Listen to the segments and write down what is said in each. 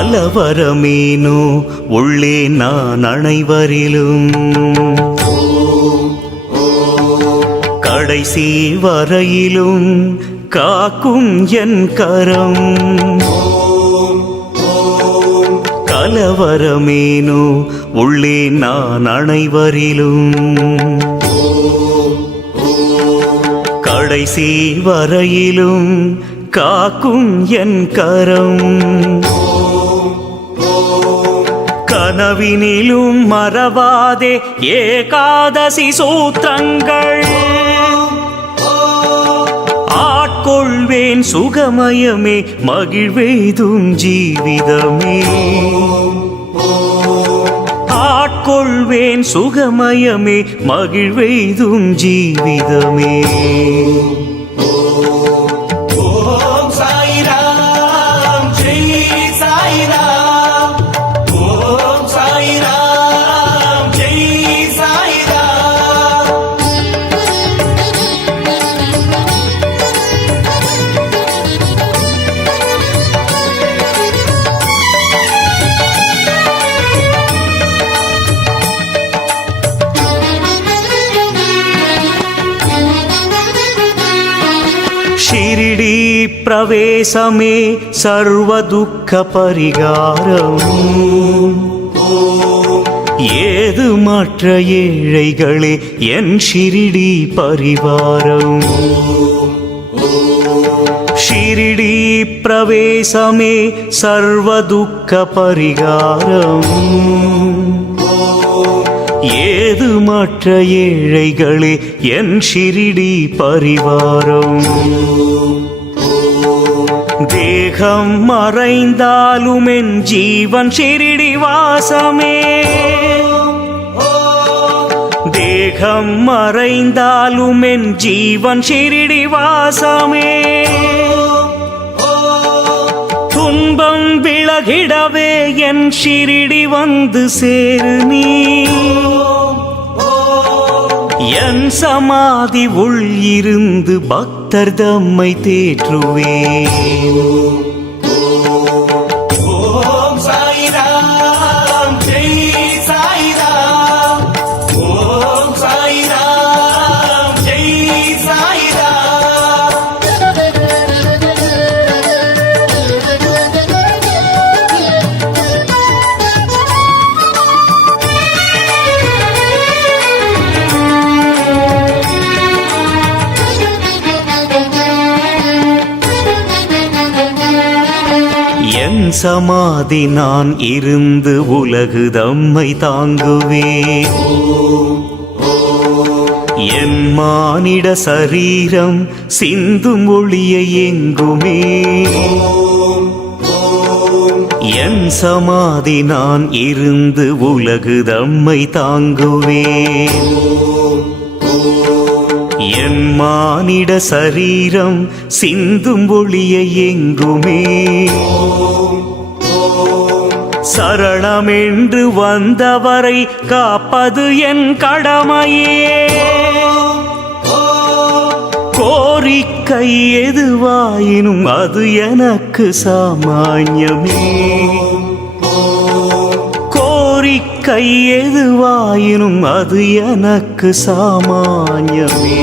கலவரமேனோ உள்ளே நான் அனைவரிலும். கடைசி வரையிலும் காக்கும் என் கரம். கலவரமேனோ உள்ளே நான் அனைவரிலும். கடைசி வரையிலும் காக்கும் என் கரம். கனவினிலும் மறவாதே ஏகாதசி சூத்திரங்கள். ஆட்கொள்வேன் சுகமயமே மகிழ்வெய்தும் ஜீவிதமே. ஆட்கொள்வேன் சுகமயமே மகிழ்வெய்தும் ஜீவிதமே. ஷிரிடி பிரவேசமே சர்வ பரிகாரம் ஏது மற்ற ஏழைகளே என் ஷிரிடி பரிவாரம். ஷிரிடி பிரவேசமே சர்வதுக்க பரிகாரம். ஏது மற்ற ஏழைகளே என் ஷிரிடி பரிவாரம்? தேகம் மறைந்தாலும் என் ஜீவன் ஷிரிடி வாசமே. தேகம் மறைந்தாலும் என் ஜீவன் ஷிரிடி வாசமே. துன்பம் விலகிடவே என் ஷிரிடி வந்து சேரு நீ. என் சமாதி உள் இருந்து பக்தர் தம்மை தேற்றுவே சமாதி நான் இருந்து உலகு தம்மை தாங்குவே என் மானிட சரீரம் சிந்தும் ஒளியை எங்குமே என் சமாதி நான் இருந்து உலகு தம்மை தாங்குவே என் மானிட சரீரம் சிந்தும் ஒளியை எங்குமே சரணமென்று வந்தவரை காப்பது என் கடமையே. கோரிக்கை எதுவாயினும் அது எனக்கு சாமான்யமே. கோரிக்கை எதுவாயினும் அது எனக்கு சாமான்யமே.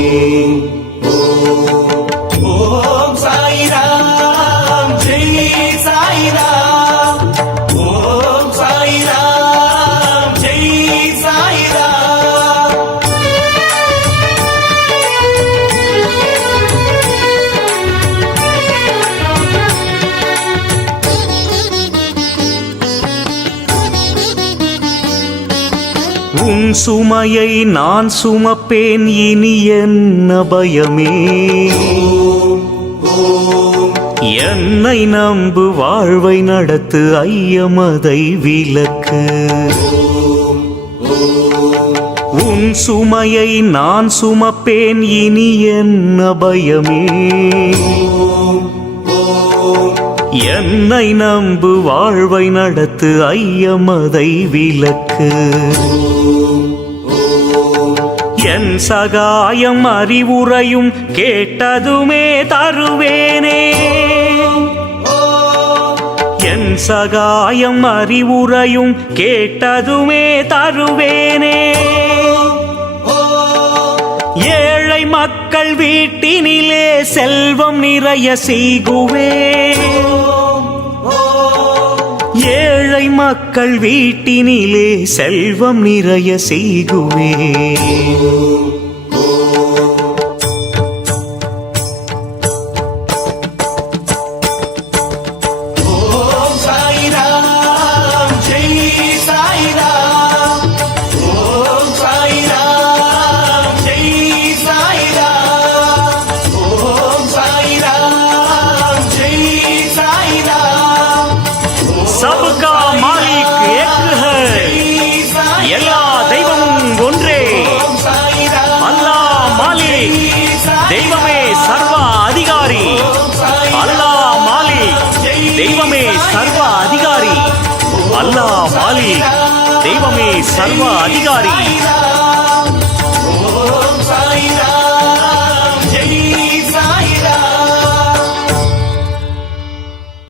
உன் சுமையை நான் சுமப்பேன் இனி என்ன பயமே என்னை நம்பு வாழ்வை நடத்து ஐயமதை விலக்கு உன் சுமையை நான் சுமப்பேன் இனி என்ன பயமே என்னை நம்பு வாழ்வை நடத்து ஐயமதை விளக்கு. என் சகாயம் அறிவுரையும் கேட்டதுமே தருவேனே. என் சகாயம் அறிவுரையும் கேட்டதுமே தருவேனே. ஏழை மக்கள் வீட்டினிலே செல்வம் நிறைய செய்குவே ஏழை மக்கள் வீட்டினிலே செல்வம் நிறைய செய்குவே தெய்வமே சர்வ அதிகாரி. அல்லா மாலிக் தெய்வமே சர்வ அதிகாரி. அல்லா மாலிக் தெய்வமே சர்வ அதிகாரி.